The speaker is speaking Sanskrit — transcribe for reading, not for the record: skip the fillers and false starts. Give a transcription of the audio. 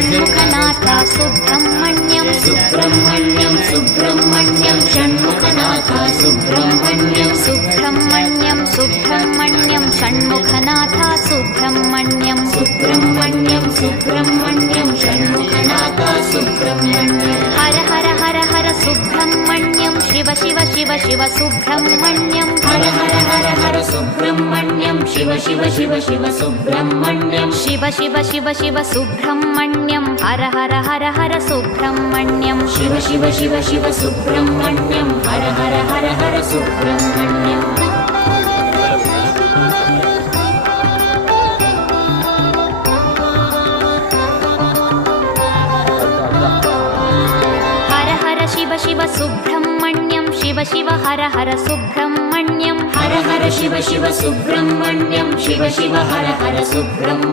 षण्मुखनाथ सुब्रह्मण्यं सुब्रह्मण्यं सुब्रह्मण्यं षण्मुखनाथ सुब्रह्मण्यं सुब्रह्मण्यं सुब्रह्मण्यं षण्मुखनाथ सुब्रह्मण्यं सुब्रह्मण्यं सुब्रह्मण्यं षण्मुखनाथ सुब्रह्मण्यं हर हर हर हर सुब्रह्मण्यं शिव शिव शिव शिव सुब्रह्मण्यं हर हर हर हर सुब्रह्मण्यं शिव शिव शिव शिव सुब्रह्मण्यं शिव शिव शिव शिव सुब्रह्मण्यं हर हर हर हर सुब्रह्मण्यं शिव शिव शिव शिव सुब्रह्मण्यं हर हर हर हर सुब्रह्मण्यं हर हर शिव शिव सुब्रह्मण्यं शिव शिव हर हर सुब्रह्मण्यं हर हर शिव शिव सुब्रह्मण्यं शिव शिव हर हर सुब्रह्मण्यं